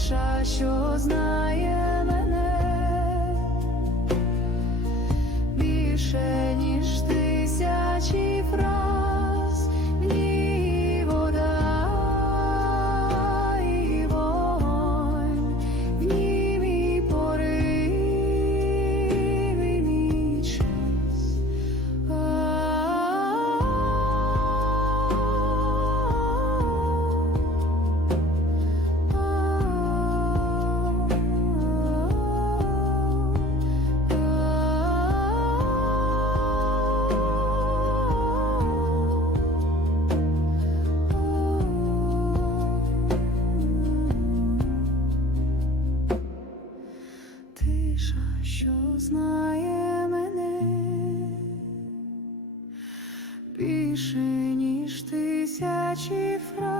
душа, що знає мене більше. що знає мене більше ніж тисячі фраз.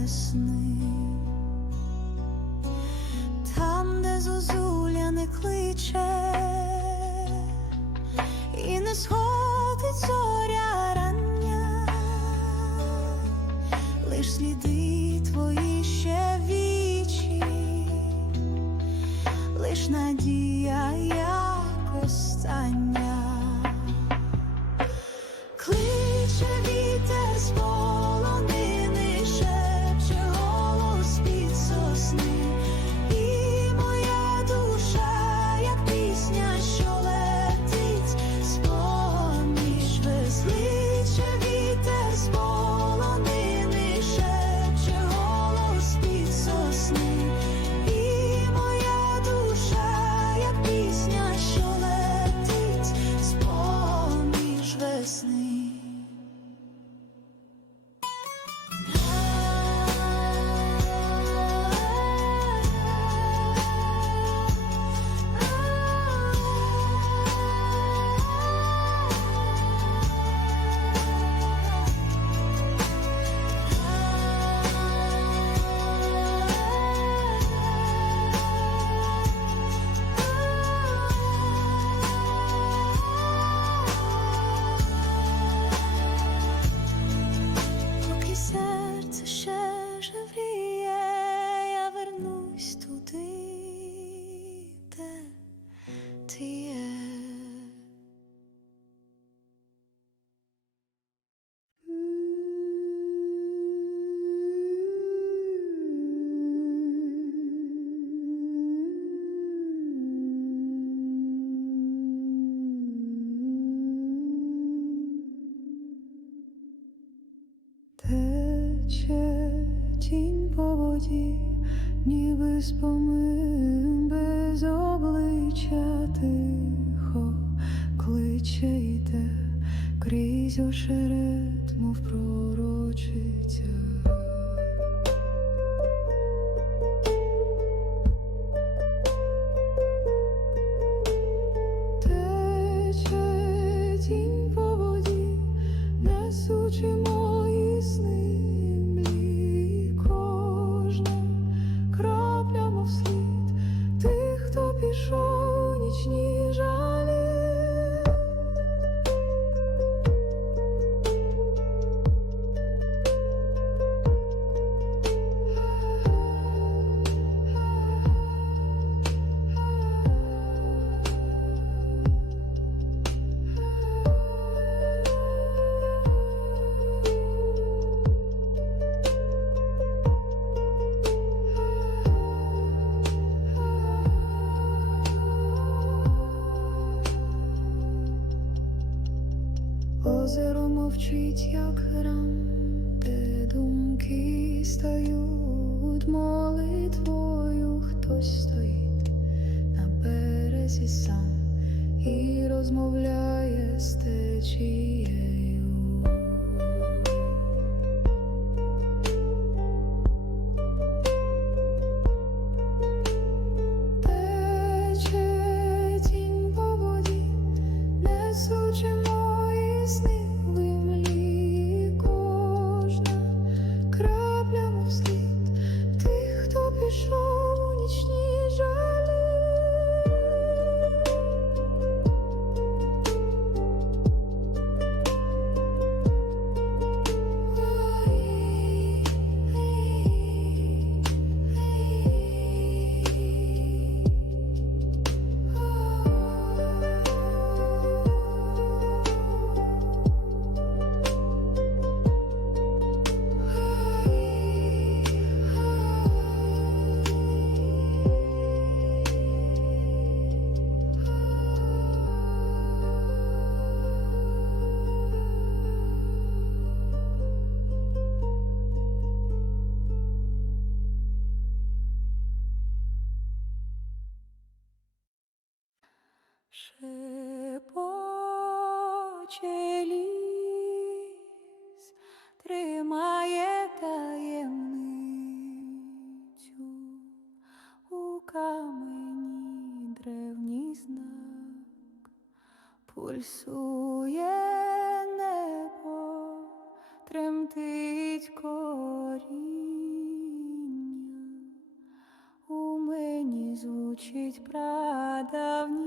listening. Тече тінь по воді, ніби спомин без обличчя тихо кличе йде крізь уши. стою молитвою, хтось стоїть на березі сам і розмовляє з течією. пульсує небо, тремтить коріння, у мені звучить прадавня.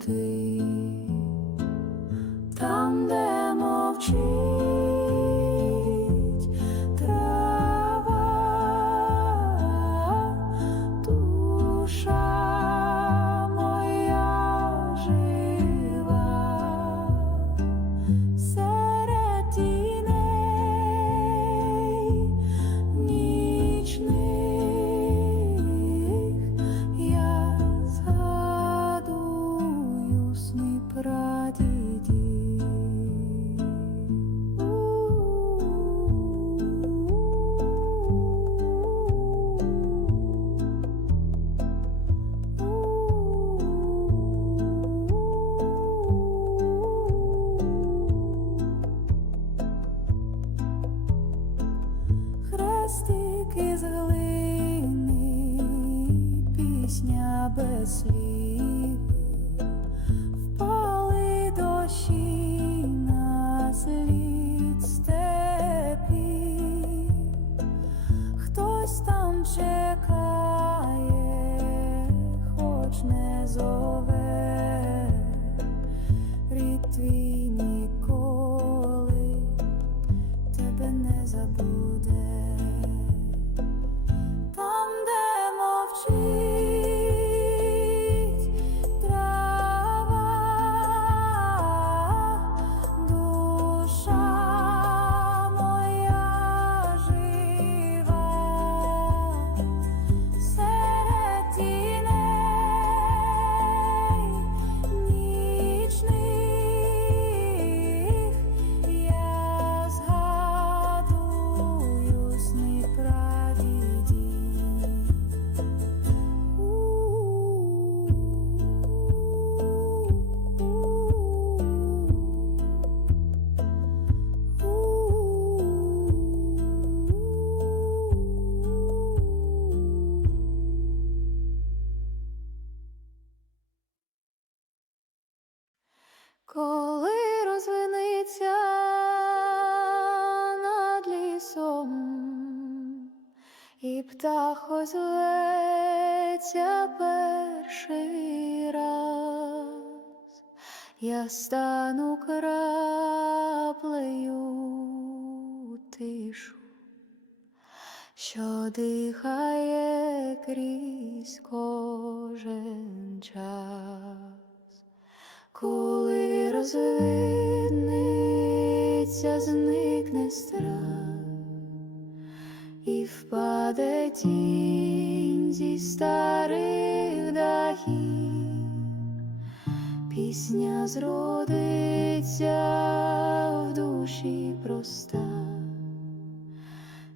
ontem. мостик із глини, пісня без слів. Озветься перший раз, я стану краплею тишу, що дихає крізь кожен час, коли розвидниться, зникне страх і впаде тінь зі старих дахів, пісня зродиться в душі проста,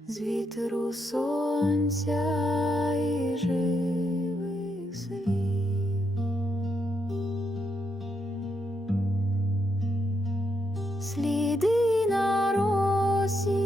з вітру сонця і живих слів. Сліди на росі,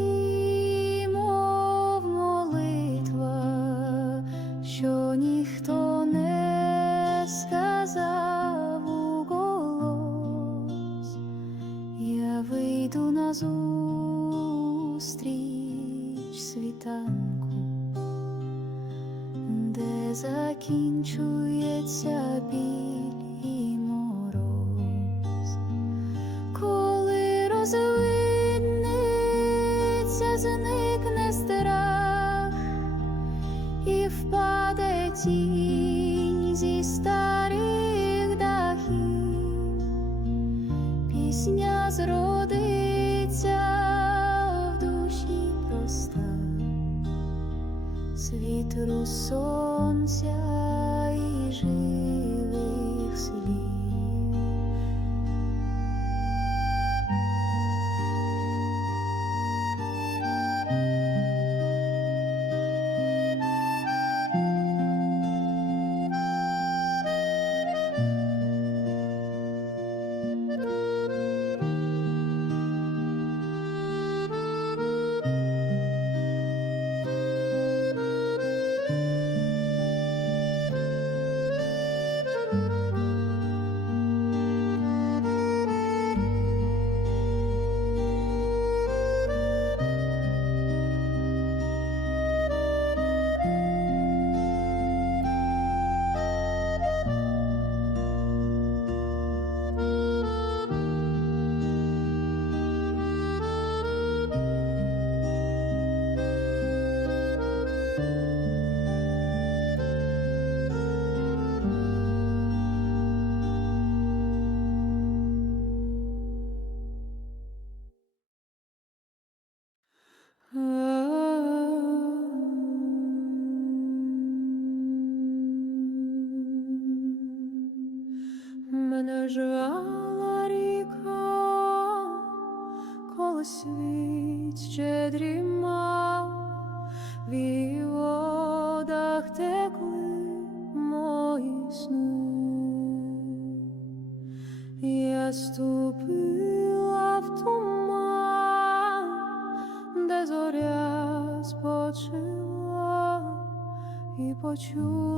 зродиться в душі проста, світру сонця і живих слів. Ступила в туман, де зоря спочила, і почула